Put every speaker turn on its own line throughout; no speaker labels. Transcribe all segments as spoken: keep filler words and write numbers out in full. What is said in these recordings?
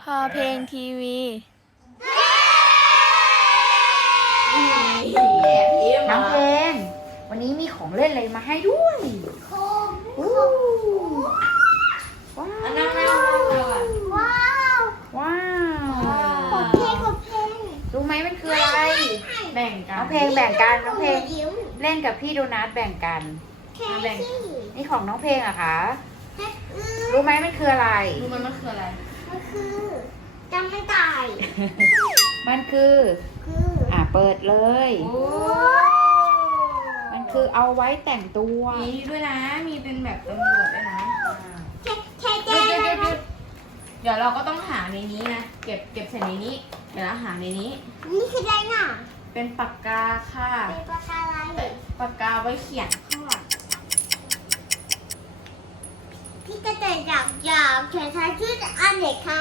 พอเพลงทีวี
น้องเพลงวันนี้มีของเล่นอะไรมาให้ด้วยอู้ว้าวว้าวว้าว
กดเพลงกดเพลง
รู้ไหมมันคืออะไร
แบ่งกั
น้อน งเพลงแบ่งกันน้องเพลงเล่นกับพี่โดนัทแบ่งกันแบ่งนี่ของน้องเพลงอะคะรู้ไหมมันคืออะไร
รู้ไหมมันคืออะไร
มันคือจำไม่ตาย
มันคือ
คือ
อ่ะเปิดเลย
โอ้
มันคือเอาไว้แต่งตัว
มีด้วยนะมีเป็นแบบตำรวจด้วยนะ
แค่แค่แค่
เดี๋ยวเดี๋ยวเดี๋ยวเดี๋ยวเราก็ต้องหาในนี้นะเก็บเก็บใส่ในนี้เดี๋ยวเราหาในนี้
นี่คืออะไรน่ะ
เป็นปากกาค่ะ
เป็นปากกาอะไร
ปากกาไว้เขียนข้างหลัง
พี่กระต่ายอยากอยากเขียนชื่ออันไหนคะ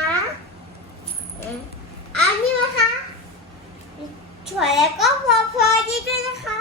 อันนี้นะคะสวยแล้วก็พอพอดีด้วยนะคะ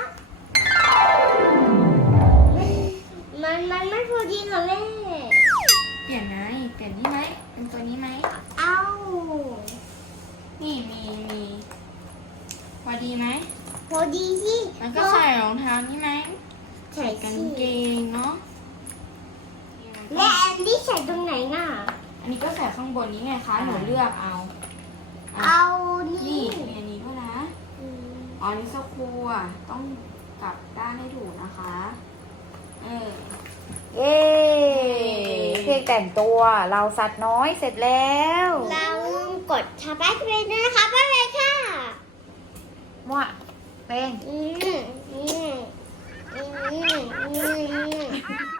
มันมันไม่พอดีเหรอแม่
เปลี่ยนไหมเปลี่ยนนี่ไหมเป็นตัวนี้ไหม
เอา
นี่มีมีพอดีไหม
พอดีสิ
มันก็ใส่รองเท้านี่ไหม
ใส่
กางเกงเนาะ
และอันนี้ใส่ตรงไหนน่ะ
อันนี้ก็ใส่ข้างบนนี้ไงคะหนูเลือกเอา
เอา
นี่
นี่
มีอันนี้ด้วยนะ
อืม
อ๋อนี่สครูอ่ะต้องกลับด้านให้ถูกนะคะเออ
เย้เพลงแต่งตัวเราสัตว์น้อยเสร็จแล้ว
เราลืมกดทับไลค์ด้วยนะคะบ๊ายบายค่ะ
มั่วเพลง
อืมอืมอืมอืม